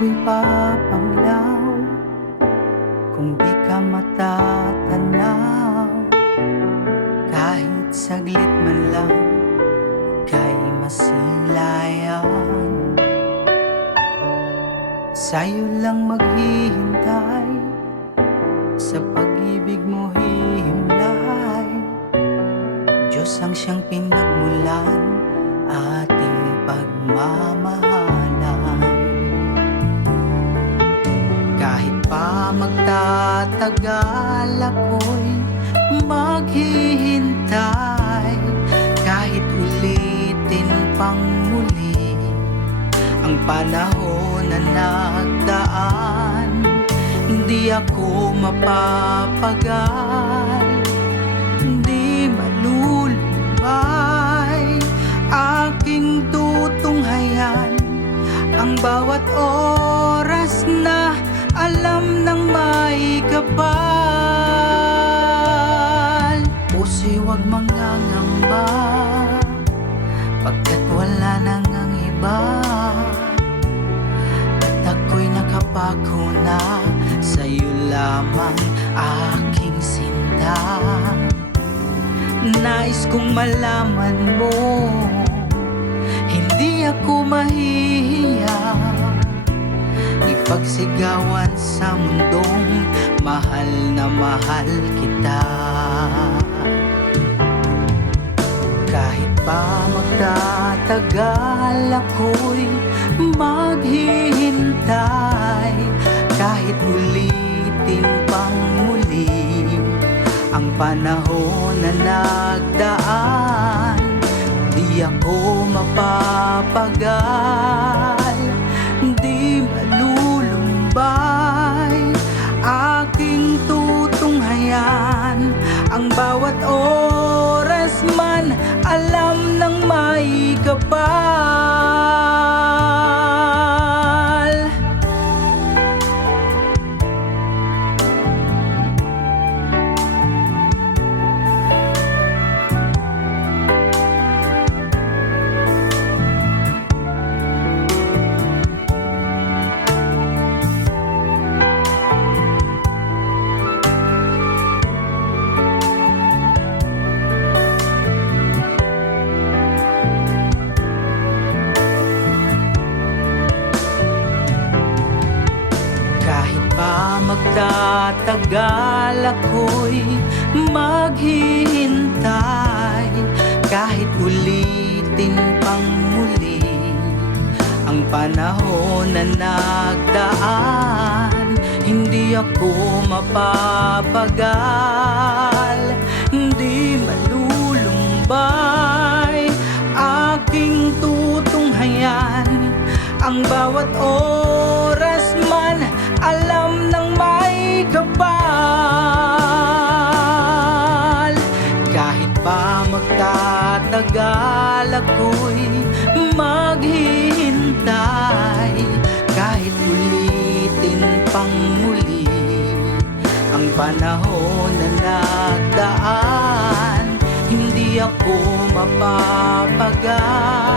ako'y papanglaw kung di ka matatanaw. Kahit saglit man lang, ika'y masilayan. Sa'yo lang maghihintay, sa pag-ibig mo hihimlay. Diyos ang siyang pinagmulan, ating pagmamahalan. Kahit pa magtatagal, ako'y maghihintay. Kahit ulitin pang muli ang panahon na nagdaan, hindi ako mapapagal, hindi malulumbay. Aking tutunghayan ang bawat oras na alam ng may kapal. Puso'y huwag mangangamba, pagkat wala nang ang iba. At ako'y nakapako na, sa'yo lamang aking sinta. Nais kong malaman mo, hindi ako mahihiya ipagsigawan sa mundong mahal na mahal kita. Kahit pa magtatagal, ako'y maghihintay. Kahit ulitin pang muli ang panahon na nagdaan, di ako mapapagal, di malulumbay. Aking tutunghayan ang bawat oras man alam ng may kapal. Magtatagal, ako'y maghihintay. Kahit ulitin pang muli ang panahon na nagdaan, hindi ako mapapagal, hindi malulumbay. Aking tutunghayan ang bawat oras man alam ng may kapal. Kahit pa magtatagal, ako'y maghihintay. Kahit ulitin pang muli ang panahon na nagdaan, hindi ako mapapagal,